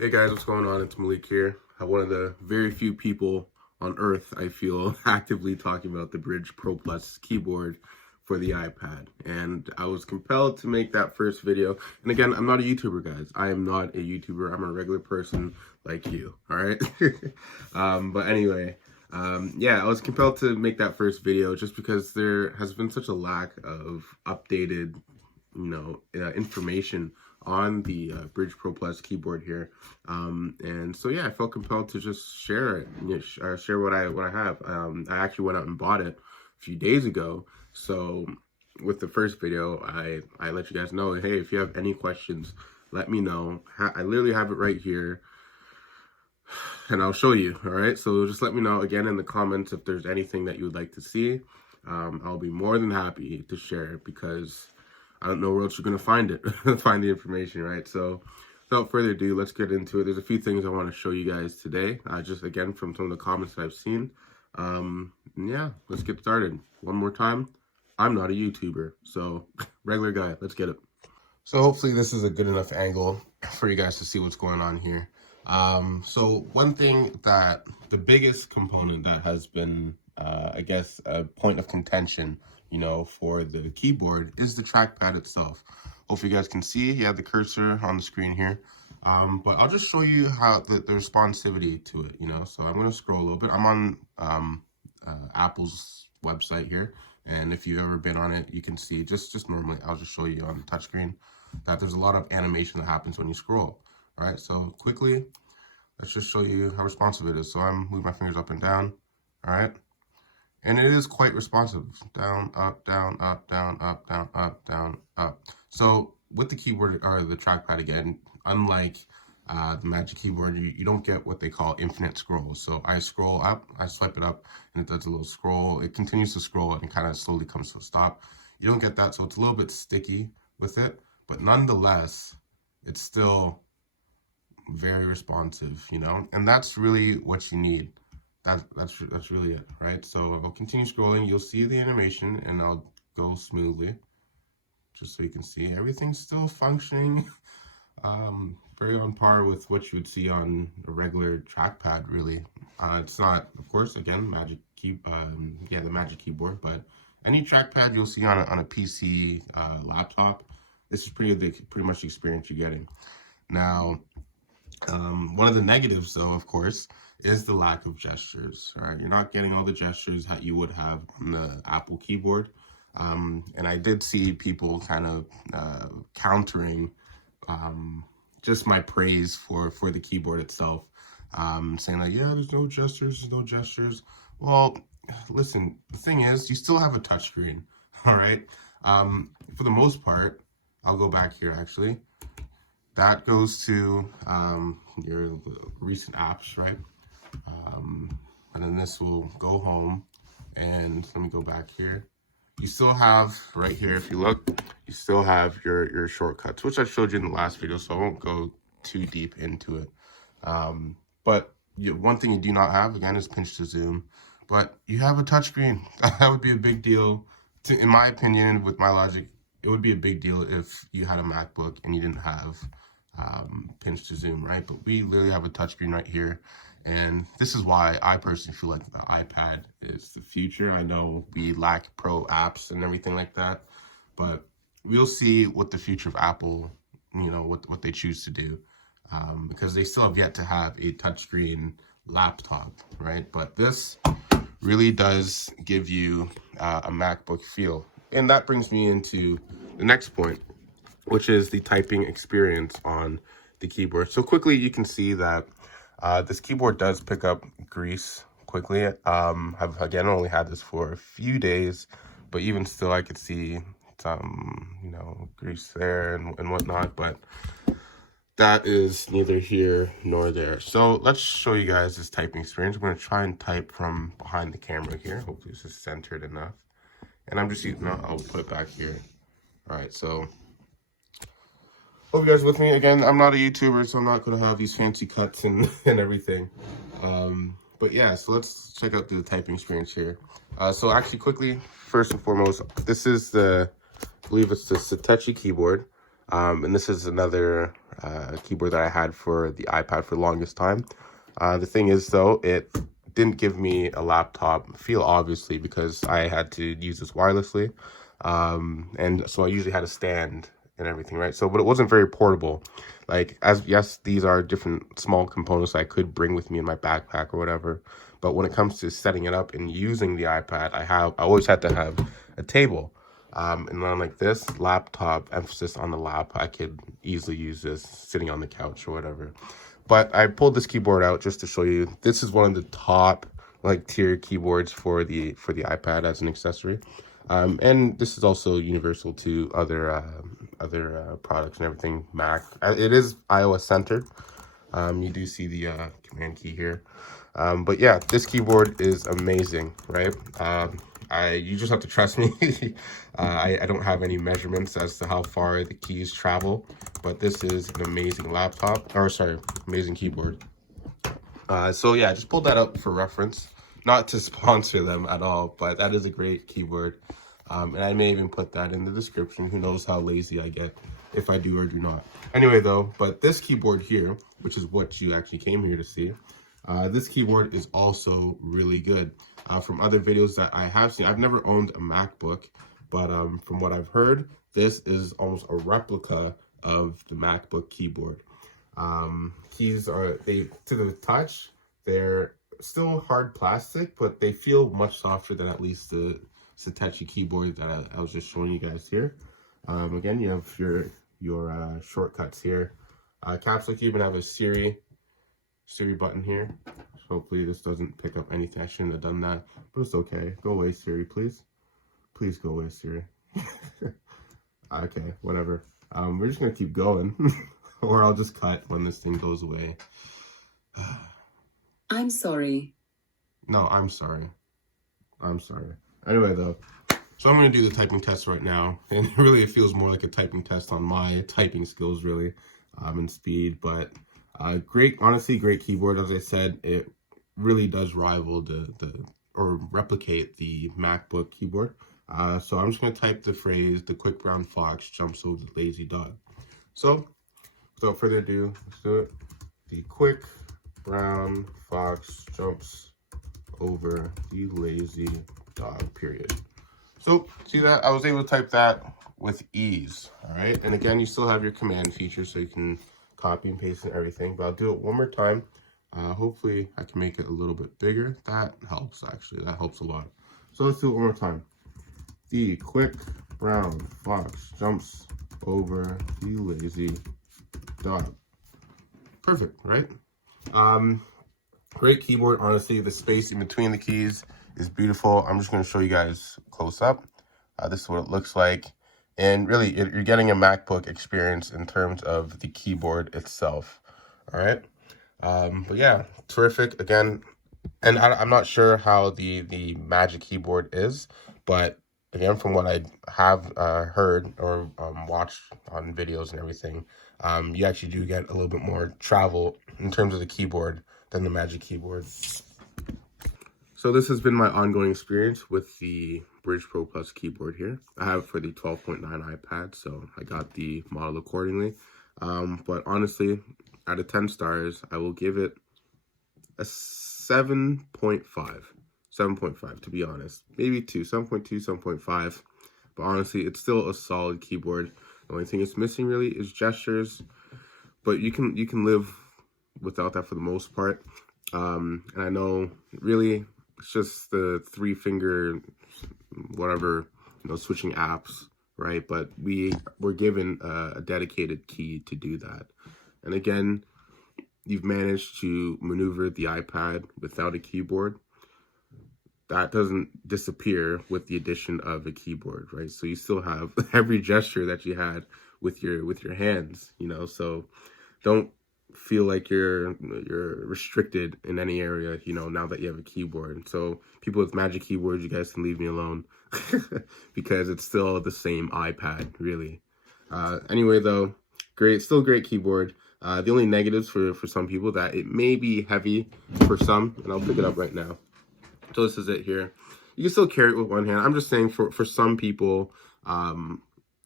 Hey guys, what's going on? It's Malik here. One of the very few people on earth, I feel, actively talking about the Brydge Pro Plus Keyboard for the iPad. And I was compelled to make that first video. And again, I'm not a YouTuber, guys. I am not a YouTuber. I'm a regular person like you, all right? But anyway, yeah, I was compelled to make that first video just because there has been such a lack of updated, information on the Brydge Pro Plus keyboard here, and so yeah, I felt compelled to just share it, share what I have. I actually went out and bought it a few days ago. So with the first video, I let you guys know, hey, if you have any questions, let me know. I literally have it right here, and I'll show you. All right, so just let me know again in the comments if there's anything that you would like to see. I'll be more than happy to share it because I don't know where else you're going to find it, find the information, right? So without further ado, let's get into it. There's a few things I want to show you guys today, just again from some of the comments that I've seen. Yeah, let's get started. One more time, I'm not a YouTuber, so regular guy, let's get it. So hopefully this is a good enough angle for you guys to see what's going on here. So one thing that the biggest component that has been, I guess, a point of contention, for the keyboard is the trackpad itself. Hope you guys can see. You have the cursor on the screen here. But I'll just show you how the responsivity to it, So I'm going to scroll a little bit. I'm on Apple's website here. And if you've ever been on it, you can see just normally, I'll just show you on the touchscreen that there's a lot of animation that happens when you scroll. All right, so quickly, let's just show you how responsive it is. So I'm moving my fingers up and down. All right. And it is quite responsive. Down, up, down, up, down, up, down, up, down, up. So with the keyboard or the trackpad again, unlike the Magic Keyboard, you don't get what they call infinite scrolls. So I scroll up, I swipe it up, and it does a little scroll. It continues to scroll and kind of slowly comes to a stop. You don't get that, so it's a little bit sticky with it. But nonetheless, it's still very responsive, And that's really what you need. That's really it, right? So I'll continue scrolling. You'll see the animation, and I'll go smoothly, just so you can see everything's still functioning. Very on par with what you would see on a regular trackpad. Really, it's not, of course, again, the Magic Keyboard, but any trackpad you'll see on a PC laptop. This is pretty much the experience you're getting. Now, one of the negatives, though, of course, is the lack of gestures. All right, you're not getting all the gestures that you would have on the Apple keyboard. And I did see people kind of countering just my praise for the keyboard itself, saying like, yeah, there's no gestures. Well, listen, the thing is, you still have a touchscreen. All right, for the most part, I'll go back here actually. That goes to your recent apps, right? And then this will go home. And let me go back here. You still have right here, if you look, you still have your shortcuts, which I showed you in the last video, so I won't go too deep into it. But one thing you do not have, again, is pinch to zoom. But you have a touchscreen. That would be a big deal. In my opinion, with my logic, it would be a big deal if you had a MacBook and you didn't have pinch to zoom, right? But we literally have a touchscreen right here, and this is why I personally feel like the iPad is the future. I know we lack pro apps and everything like that, but we'll see what the future of Apple, what they choose to do, because they still have yet to have a touchscreen laptop, right? But this really does give you a MacBook feel, and that brings me into the next point, which is the typing experience on the keyboard. So quickly, you can see that this keyboard does pick up grease quickly. I've, again, only had this for a few days, but even still, I could see some, grease there and whatnot, but that is neither here nor there. So let's show you guys this typing experience. I'm going to try and type from behind the camera here. Hopefully this is centered enough. And I'm just using, I'll put it back here. All right, so hope you guys are with me. Again, I'm not a YouTuber, so I'm not going to have these fancy cuts and everything. But yeah, so let's check out the typing experience here. So actually quickly, first and foremost, this is I believe it's the Satechi Keyboard. And this is another keyboard that I had for the iPad for the longest time. The thing is, though, it didn't give me a laptop feel, obviously, because I had to use this wirelessly. And so I usually had a stand and everything, right? So, but it wasn't very portable. Like, yes, these are different small components I could bring with me in my backpack or whatever. But when it comes to setting it up and using the iPad, I always had to have a table. And then like this laptop, emphasis on the lap, I could easily use this sitting on the couch or whatever. But I pulled this keyboard out just to show you. This is one of the top like tier keyboards for the iPad as an accessory. And this is also universal to other products and everything. Mac. It is iOS centered. You do see the command key here. But yeah, this keyboard is amazing, right? You just have to trust me. I don't have any measurements as to how far the keys travel, but this is an amazing laptop, or sorry, amazing keyboard. So yeah, just pulled that up for reference. Not to sponsor them at all, but that is a great keyboard. And I may even put that in the description. Who knows how lazy I get, if I do or do not. Anyway though, but this keyboard here, which is what you actually came here to see, this keyboard is also really good. From other videos that I have seen, I've never owned a MacBook, but from what I've heard, this is almost a replica of the MacBook keyboard. Keys to the touch, they're still hard plastic, but they feel much softer than at least the Satechi keyboard that I was just showing you guys here. Again, you have your shortcuts here. Caps lock, you even have a Siri button here. So hopefully this doesn't pick up anything. I shouldn't have done that, but it's okay. Go away, Siri, please. Please go away, Siri. Okay, whatever. We're just gonna keep going, or I'll just cut when this thing goes away. I'm sorry. No, I'm sorry. I'm sorry. Anyway, though, so I'm going to do the typing test right now. And really, it feels more like a typing test on my typing skills, really, and speed. But honestly, great keyboard. As I said, it really does rival or replicate the MacBook keyboard. So I'm just going to type the phrase, "the quick brown fox jumps over the lazy dog." So, without further ado, let's do it. The quick brown fox jumps over the lazy dog, period. So, see that? I was able to type that with ease, all right? And again, you still have your command feature, so you can copy and paste and everything, but I'll do it one more time. Hopefully, I can make it a little bit bigger. That helps, actually. That helps a lot. So, let's do it one more time. The quick brown fox jumps over the lazy dog. Perfect, right? Great keyboard, honestly. The space in between the keys is beautiful. I'm just going to show you guys close up. This is what it looks like. And really, you're getting a MacBook experience in terms of the keyboard itself. All right. But yeah, terrific. Again, and I'm not sure how the Magic Keyboard is, but again, from what I have heard or watched on videos and everything, you actually do get a little bit more travel in terms of the keyboard than the Magic Keyboard. So this has been my ongoing experience with the Brydge Pro Plus Keyboard here. I have it for the 12.9 iPad, so I got the model accordingly. But honestly, out of 10 stars, I will give it a 7.5. 7.5 to be honest. Maybe 2, 7.2, 7.5. But honestly, it's still a solid keyboard. The only thing it's missing really is gestures. But you can live without that for the most part. And I know really it's just the 3-finger whatever, switching apps, right? But we were given a dedicated key to do that. And again, you've managed to maneuver the iPad without a keyboard. That doesn't disappear with the addition of a keyboard, right? So you still have every gesture that you had with your hands, so don't feel like you're restricted in any area, now that you have a keyboard. So people with Magic keyboards, you guys can leave me alone because it's still the same iPad, really. Anyway, though, still great keyboard. The only negatives for some people that it may be heavy for some, and I'll pick it up right now. So this is it here. You can still carry it with one hand. I'm just saying for some people,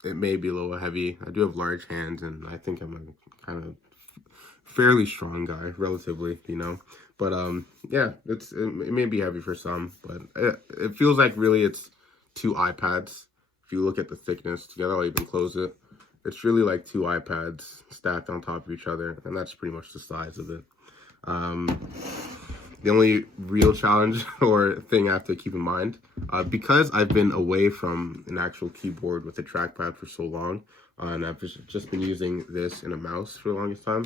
it may be a little heavy. I do have large hands, and I think I'm a kind of fairly strong guy, relatively, you know. But yeah, it may be heavy for some, but it feels like really it's 2 iPads. If you look at the thickness together, I'll even close it. It's really like 2 iPads stacked on top of each other, and that's pretty much the size of it. The only real challenge or thing I have to keep in mind, because I've been away from an actual keyboard with a trackpad for so long, and I've just been using this and a mouse for the longest time,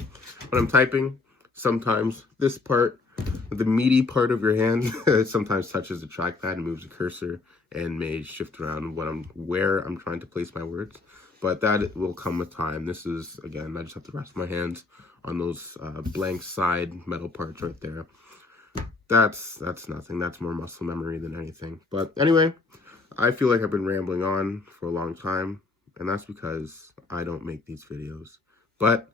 when I'm typing, sometimes this part, the meaty part of your hand, sometimes touches the trackpad and moves the cursor and may shift around where I'm trying to place my words. But that will come with time. This is, again, I just have to rest my hands on those blank side metal parts right there. That's nothing. That's more muscle memory than anything. But anyway, I feel like I've been rambling on for a long time, and that's because I don't make these videos. But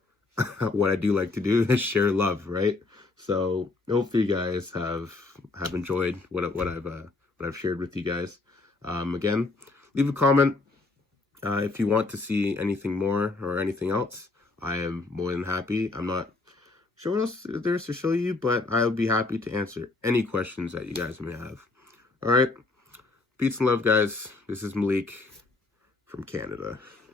what I do like to do is share love, right? So hopefully you guys have enjoyed what I've shared with you guys. Again, leave a comment if you want to see anything more or anything else. I am more than happy. I'm not sure what else there is to show you, but I'll be happy to answer any questions that you guys may have. All right, peace and love, guys. This is Malik from Canada.